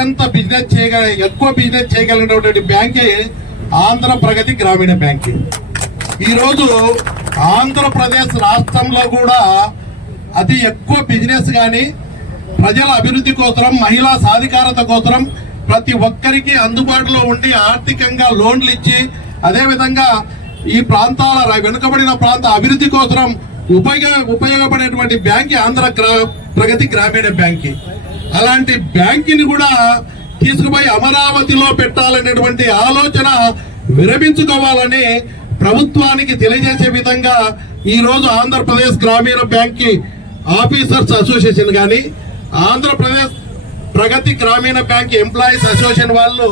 అత్యంత బిజినెస్ చేయగల ఎక్కువ బిజినెస్ చేయగలిగినటువంటి బ్యాంకే ఆంధ్ర ప్రగతి గ్రామీణ బ్యాంక్. ఈరోజు ఆంధ్రప్రదేశ్ రాష్ట్రంలో కూడా అతి ఎక్కువ బిజినెస్ కానీ ప్రజల అభివృద్ధి కోసరం మహిళా సాధికారత కోసరం ప్రతి ఒక్కరికి అందుబాటులో ఉండి ఆర్థికంగా లోన్లు ఇచ్చి అదేవిధంగా ఈ ప్రాంతాల వెనుకబడిన ప్రాంత అభివృద్ధి కోసరం ఉపయోగ ఉపయోగపడేటువంటి బ్యాంక్ ఆంధ్ర గ్రా- ప్రగతి గ్రామీణ బ్యాంక్. అలాంటి బ్యాంకుని కూడా తీసుకుపోయి అమరావతిలో పెట్టాలనేటువంటి ఆలోచన విరమించుకోవాలని ప్రభుత్వానికి తెలియజేసే విధంగా ఈరోజు ఆంధ్రప్రదేశ్ గ్రామీణ బ్యాంక్ ఆఫీసర్స్ అసోసియేషన్ కానీ ఆంధ్రప్రదేశ్ ప్రగతి గ్రామీణ బ్యాంక్ ఎంప్లాయీస్ అసోసియేషన్ వాళ్ళు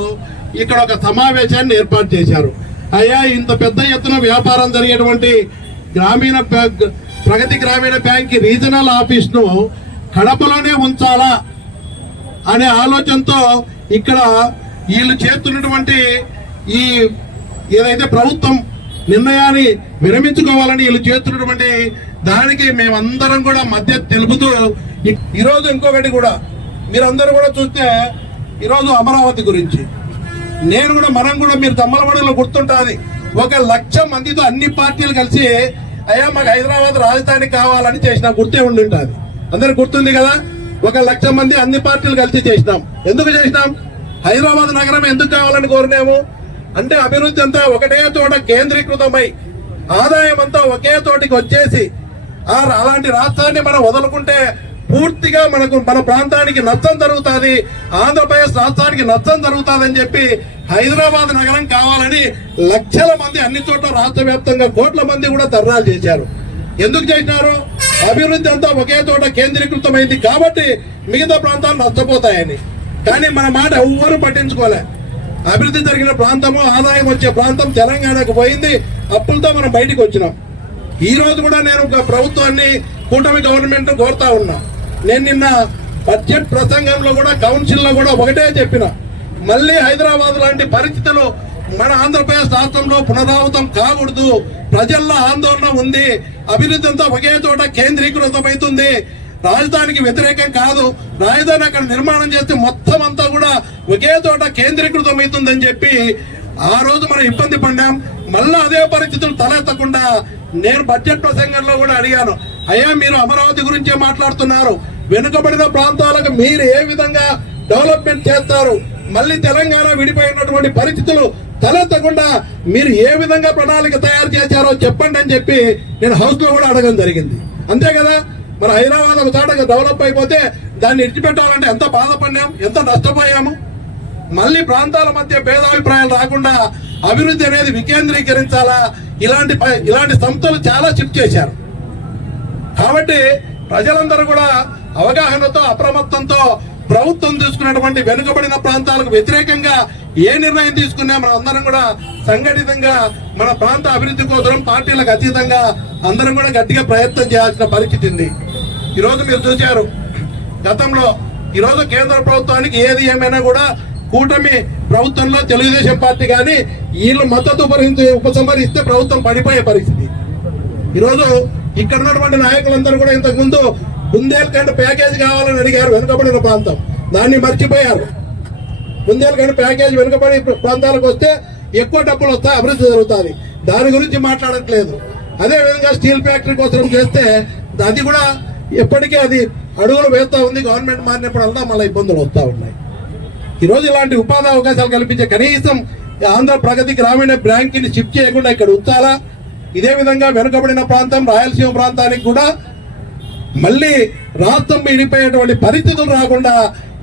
ఇక్కడ ఒక సమావేశాన్ని ఏర్పాటు చేశారు. అయ్యా ఇంత పెద్ద ఎత్తున వ్యాపారం జరిగేటువంటి గ్రామీణ బ్యాంక్ ప్రగతి గ్రామీణ బ్యాంక్ రీజనల్ ఆఫీస్ను కడపలోనే ఉంచాలా? అనే ఆలోచనతో ఇక్కడ వీళ్ళు చేస్తున్నటువంటి ఈ ఏదైతే ప్రభుత్వం నిర్ణయాన్ని విరమించుకోవాలని వీళ్ళు చేస్తున్నటువంటి దానికి మేమందరం కూడా మధ్య తెలుపుతూ ఈరోజు ఇంకొకటి కూడా మీరందరూ కూడా చూస్తే ఈరోజు అమరావతి గురించి. నేను కూడా మనం కూడా మీరు తమ్మలబడిలో గుర్తుంటుంది. ఒక లక్ష మందితో అన్ని పార్టీలు కలిసి అయ్యా మాకు హైదరాబాద్ రాజధాని కావాలని చేసిన గుర్తే ఉండి ఉంటుంది అందరికి గుర్తుంది కదా? ఒక లక్ష మంది అన్ని పార్టీలు కలిసి చేసినాం. ఎందుకు చేసినాం? హైదరాబాద్ నగరం ఎందుకు కావాలని కోరినాము? అంటే అభివృద్ధి అంతా ఒకటే చోట కేంద్రీకృతమై ఆదాయం అంతా ఒకే చోటికి వచ్చేసి ఆ అలాంటి రాష్ట్రాన్ని మనం వదులుకుంటే పూర్తిగా మనకు మన ప్రాంతానికి నష్టం జరుగుతుంది ఆంధ్రప్రదేశ్ రాష్ట్రానికి నష్టం జరుగుతుందని చెప్పి హైదరాబాద్ నగరం కావాలని లక్షల మంది అన్ని చోట్ల రాష్ట్ర వ్యాప్తంగా కోట్ల మంది కూడా ధర్నాలు చేశారు. ఎందుకు చేసినారు? అభివృద్ధి అంతా ఒకే చోట కేంద్రీకృతమైంది కాబట్టి మిగతా ప్రాంతాలు నష్టపోతాయని. కానీ మన మాట ఎవ్వరూ పట్టించుకోలే. అభివృద్ధి జరిగిన ప్రాంతము ఆదాయం వచ్చే ప్రాంతం తెలంగాణకు పోయింది. అప్పులతో మనం బయటికి వచ్చినాం. ఈ రోజు కూడా నేను ఒక ప్రభుత్వాన్ని కూటమి గవర్నమెంట్ కోరుతా ఉన్నా. నేను నిన్న బడ్జెట్ ప్రసంగంలో కూడా కౌన్సిల్లో కూడా ఒకటే చెప్పిన. మళ్ళీ హైదరాబాద్ లాంటి పరిస్థితులు మన ఆంధ్రప్రదేశ్ రాష్ట్రంలో పునరావృతం కాకూడదు. ప్రజల్లో ఆందోళన ఉంది అభివృద్ధి అంతా ఒకే చోట కేంద్రీకృతమవుతుంది. రాజధానికి వ్యతిరేకం కాదు రాజధాని అక్కడ నిర్మాణం చేస్తే మొత్తం అంతా కూడా ఒకే చోట కేంద్రీకృతమవుతుందని చెప్పి ఆ రోజు మనం ఇబ్బంది పడ్డాం. మళ్ళా అదే పరిస్థితులు తలెత్తకుండా నేను బడ్జెట్ ప్రసంగంలో కూడా అడిగాను అయ్యా మీరు అమరావతి గురించే మాట్లాడుతున్నారు. వెనుకబడిన ప్రాంతాలకు మీరు ఏ విధంగా డెవలప్మెంట్ చేస్తారు? మళ్ళీ తెలంగాణ విడిపోయినటువంటి పరిస్థితులు తలెత్తకుండా మీరు ఏ విధంగా ప్రణాళిక తయారు చేశారో చెప్పండి అని చెప్పి నేను హౌస్లో కూడా అడగడం జరిగింది. అంతే కదా? మరి హైదరాబాద్ ఒక డెవలప్ అయిపోతే దాన్ని ఇడిచిపెట్టాలంటే ఎంత బాధపడినాం ఎంత నష్టపోయాము? మళ్ళీ ప్రాంతాల మధ్య భేదాభిప్రాయాలు రాకుండా అభివృద్ధి అనేది వికేంద్రీకరించాలా? ఇలాంటి ప- ఇలాంటి సంస్థలు చాలా షిఫ్ట్ చేశారు. కాబట్టి ప్రజలందరూ కూడా అవగాహనతో అప్రమత్తంతో ప్రభుత్వం తీసుకున్నటువంటి వెనుకబడిన ప్రాంతాలకు వ్యతిరేకంగా ఏ నిర్ణయం తీసుకున్నా మనం అందరం కూడా సంఘటితంగా మన ప్రాంత అభివృద్ధి కోసం పార్టీలకు అతీతంగా అందరం కూడా గట్టిగా ప్రయత్నం చేయాల్సిన పరిస్థితి ఉంది. ఈరోజు మీరు చూశారు గతంలో ఈరోజు కేంద్ర ప్రభుత్వానికి ఏది ఏమైనా కూడా కూటమి ప్రభుత్వంలో తెలుగుదేశం పార్టీ కానీ వీళ్ళు మద్దతు ఉపసంహరిస్తే ప్రభుత్వం పడిపోయే పరిస్థితి. ఈరోజు ఇక్కడ ఉన్నటువంటి నాయకులందరూ కూడా ఇంతకు ముందు బుందేల్ఖండ్ ప్యాకేజ్ కావాలని అడిగారు వెనుకబడిన ప్రాంతం. దాన్ని మర్చిపోయారు. బుందేల్ఖండ్ ప్యాకేజ్ వెనుకబడి ప్రాంతాలకు వస్తే ఎక్కువ డబ్బులు వస్తాయి అభివృద్ధి జరుగుతుంది. దాని గురించి మాట్లాడట్లేదు. అదే విధంగా స్టీల్ ఫ్యాక్టరీ కోసం చేస్తే అది కూడా ఎప్పటికీ అది అడుగులు వేస్తూ ఉంది గవర్నమెంట్ మారినప్పుడల్లా మళ్ళీ ఇబ్బందులు వస్తూ ఉన్నాయి. ఈరోజు ఇలాంటి ఉపాధి అవకాశాలు కల్పించే కనీసం ఆంధ్ర ప్రగతి గ్రామీణ బ్యాంకుని షిఫ్ట్ చేయకుండా ఇక్కడ ఉంచాలా? ఇదే విధంగా వెనుకబడిన ప్రాంతం రాయలసీమ ప్రాంతానికి కూడా మళ్ళీ రాష్ట్రం విడిపోయేటువంటి పరిస్థితులు రాకుండా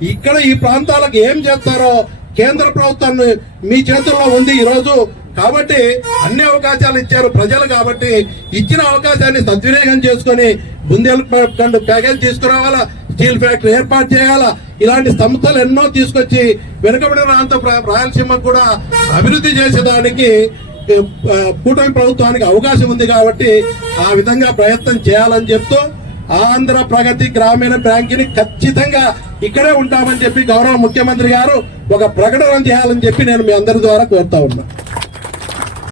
ఇక్కడ ఈ ప్రాంతాలకు ఏం చేస్తారో కేంద్ర ప్రభుత్వాన్ని మీ చేతుల్లో ఉంది ఈరోజు. కాబట్టి అన్ని అవకాశాలు ఇచ్చారు ప్రజలు కాబట్టి ఇచ్చిన అవకాశాన్ని సద్వినియోగం చేసుకొని బుందేల్ఖండ్ ప్యాకేజ్ తీసుకురావాలా స్టీల్ ఫ్యాక్టరీ ఏర్పాటు చేయాలా ఇలాంటి సంస్థలు ఎన్నో తీసుకొచ్చి వెనుకబడిన ప్రాంత ప్ర- కూడా అభివృద్ధి చేసేదానికి కూటమి ప్రభుత్వానికి అవకాశం ఉంది కాబట్టి ఆ విధంగా ప్రయత్నం చేయాలని చెప్తూ ఆంధ్ర ప్రగతి గ్రామీణ బ్యాంకుని ఖచ్చితంగా ఇక్కడే ఉంటామని చెప్పి గౌరవ ముఖ్యమంత్రి గారు ఒక ప్రకటన చేయాలని చెప్పి నేను మీ అందరి ద్వారా కోరుతా ఉన్నా.